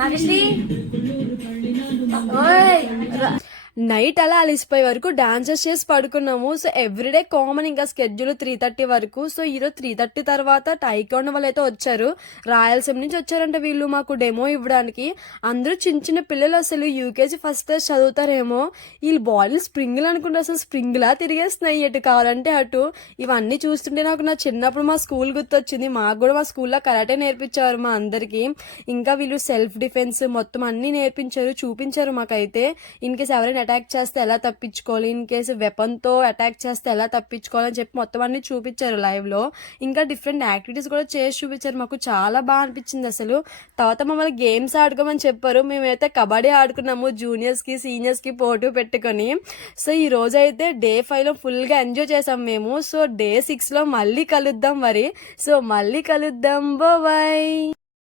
నాగశ్రీ ఓయ్ నైట్ అలా అలిసిపోయే వరకు డాన్సెస్ చేసి పడుకున్నాము. సో ఎవ్రీడే కామన్ ఇంకా స్కెడ్యూల్ 3:30 వరకు. సో ఈరోజు 3:30 తర్వాత టైకాండో వాళ్ళు అయితే వచ్చారు. రాయలసీమ నుంచి వచ్చారంట వీళ్ళు మాకు డెమో ఇవ్వడానికి. అందరూ చిన్న చిన్న పిల్లలు, అసలు యూకేజీ ఫస్ట్ క్లాస్ చదువుతారేమో. వీళ్ళు బాడీ స్ప్రింగ్లు అనుకుంటే అసలు స్ప్రింగ్లా తిరిగేస్తున్నాయి ఎటు కావాలంటే అటు. ఇవన్నీ చూస్తుంటే నాకు నా చిన్నప్పుడు మా స్కూల్ గుర్తొచ్చింది. మాకు కూడా మా స్కూల్లో కరాటే నేర్పించారు మా అందరికి. ఇంకా వీళ్ళు సెల్ఫ్ డిఫెన్స్ మొత్తం అన్ని నేర్పించారు, చూపించారు మాకైతే. ఇన్ కేసు ఎవరైనా అటాక్ చేస్తే ఎలా తప్పించుకోవాలి, ఇన్ కేసు వెపన్తో అటాక్ చేస్తే ఎలా తప్పించుకోవాలని చెప్పి మొత్తం అన్ని చూపించారు లైవ్లో. ఇంకా డిఫరెంట్ యాక్టివిటీస్ కూడా చేసి చూపించారు. మాకు చాలా బాగా అనిపించింది అసలు. తర్వాత మమ్మల్ని గేమ్స్ ఆడుకోమని చెప్పారు. మేమైతే కబడ్డీ ఆడుకున్నాము జూనియర్స్కి సీనియర్స్కి పోటీ పెట్టుకొని. సో ఈ రోజు అయితే డే 5లో ఫుల్గా ఎంజాయ్ చేసాం మేము. సో డే 6లో మళ్ళీ కలుద్దాం మరి. సో మళ్ళీ కలుద్దాం, బాయ్.